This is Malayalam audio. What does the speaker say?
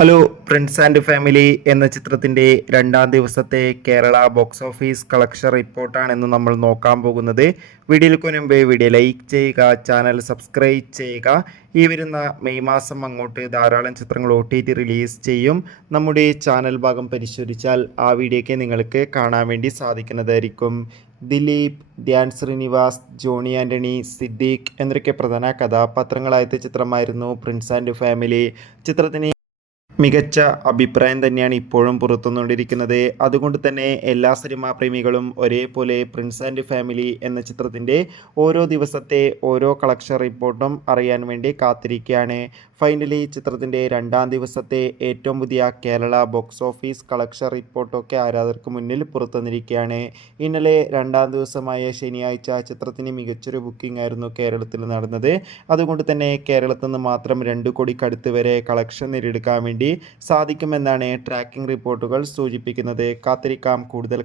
ഹലോ ഫ്രണ്ട്സ് ആൻഡ് ഫാമിലി എന്ന ചിത്രത്തിൻ്റെ രണ്ടാം ദിവസത്തെ കേരള ബോക്സ് ഓഫീസ് കളക്ഷൻ റിപ്പോർട്ടാണ് ഇന്ന് നമ്മൾ നോക്കാൻ പോകുന്നത്. വീഡിയോയ്ക്ക് മുൻപ് വീഡിയോ ലൈക്ക് ചെയ്യുക, ചാനൽ സബ്സ്ക്രൈബ് ചെയ്യുക. ഈ വരുന്ന മെയ് മാസം അങ്ങോട്ട് ധാരാളം ചിത്രങ്ങൾ OTT റിലീസ് ചെയ്യും. നമ്മുടെ ചാനൽ ഭാഗം പരിശോധിച്ചാൽ ആ വീഡിയോയ്ക്ക് നിങ്ങൾക്ക് കാണാൻ വേണ്ടി സാധിക്കുന്നതായിരിക്കും. ദിലീപ്, ധ്യാൻ ശ്രീനിവാസ്, ജോണി ആൻ്റണി, സിദ്ദീഖ് എന്നൊക്കെ പ്രധാന കഥാപാത്രങ്ങളായ ചിത്രമായിരുന്നു പ്രിൻസ് ആൻഡ് ഫാമിലി. ചിത്രത്തിന് മികച്ച അഭിപ്രായം തന്നെയാണ് ഇപ്പോഴും പുറത്തുവന്നുകൊണ്ടിരിക്കുന്നത്. അതുകൊണ്ട് തന്നെ എല്ലാ സിനിമാ പ്രേമികളും ഒരേപോലെ പ്രിൻസ് ആൻഡ് ഫാമിലി എന്ന ചിത്രത്തിൻ്റെ ഓരോ ദിവസത്തെ ഓരോ കളക്ഷൻ റിപ്പോർട്ടും അറിയാൻ വേണ്ടി കാത്തിരിക്കുകയാണ്. ഫൈനലി ചിത്രത്തിൻ്റെ രണ്ടാം ദിവസത്തെ ഏറ്റവും പുതിയ കേരള ബോക്സ് ഓഫീസ് കളക്ഷൻ റിപ്പോർട്ടൊക്കെ ആരാധകർക്ക് മുന്നിൽ പുറത്തുവന്നിരിക്കുകയാണ്. ഇന്നലെ രണ്ടാം ദിവസമായ ശനിയാഴ്ച ചിത്രത്തിന് മികച്ചൊരു ബുക്കിംഗ് ആയിരുന്നു കേരളത്തിൽ നടന്നത്. അതുകൊണ്ട് തന്നെ കേരളത്തിൽ നിന്ന് മാത്രം 2 കോടിക്കടുത്ത് വരെ കളക്ഷൻ നേടിയെടുക്കാൻ വേണ്ടി സാധിക്കുമെന്നാണ് ട്രാക്കിംഗ് റിപ്പോർട്ടുകൾ സൂചിപ്പിക്കുന്നത്. കാത്തിരിക്കാം കൂടുതൽ